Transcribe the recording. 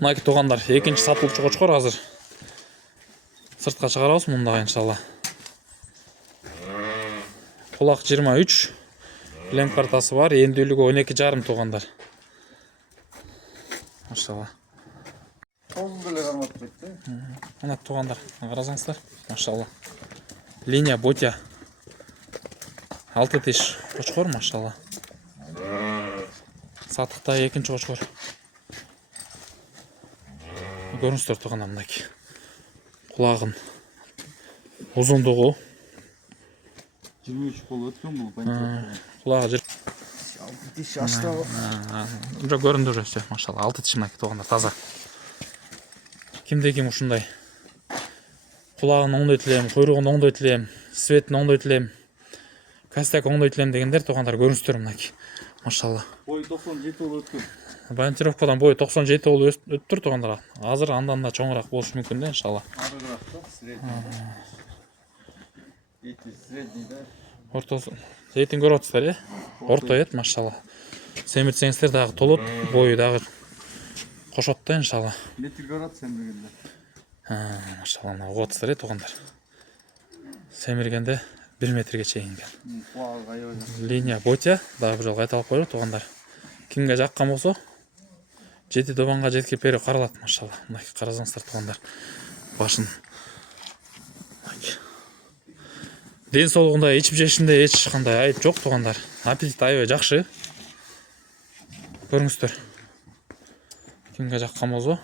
Мынакей туугандар, экинчи сатылчу кочкор азыр сыртка чыгарабыз мындай иншалла. Кулак 23, лем картасы бар, эндүүлүгү 12,5 туугандар. Машалла. Мына туугандар, карасаңыздар, машалла. Линия ботя. 6 тиш кочкор, машалла. Сатыкта экинчи кочкор. Көрүңүздөр туугандар, мынакей. Кулагын узундугу 23 болуп өткөн бул панча. Кулагы 6 тиш аштабы? уже көрүндү уже, машалла. 6 тиш мынакей туугандар, таза. Кимде ким ушундай кулагын оңдой тилем, куйругун оңдой тилем, светин оңдой тилем, костяк оңдой тилем дегендер туугандар, көрүңүздөр мынакей. Машалла. Бой 97 болуп өткөн. Бантировкадан бою 97 болуп өттүр туугандар. Азыр андан да чоңураак болушу мүмкүн да, иншалла. Арыраак да, средний. Эти средний да. Ортосу. Зетин көрүп атсыздар, э? Орто эт, машалла. Семирсеңиздер дагы толот, бою дагы кошот да, иншалла. Метр көрөт семиргенде. Машалла, мына угуп атсыздар, туугандар. Семиргенде 1 метрге чейин келген. Кулагы кайбы. Линия ботя, дагы бир жолу кайталап коелу туугандар. Кимге жаккан болсо, 7 добанга жеткирип берүү каралат, машалла. Мынакей карасаңыздар туугандар. Башын. Ден соолугунда ичип жешинде эч кандай айып жок туугандар. Аппетит аябай жакшы. Көрүңүздөр. Кимге жаккан болсо,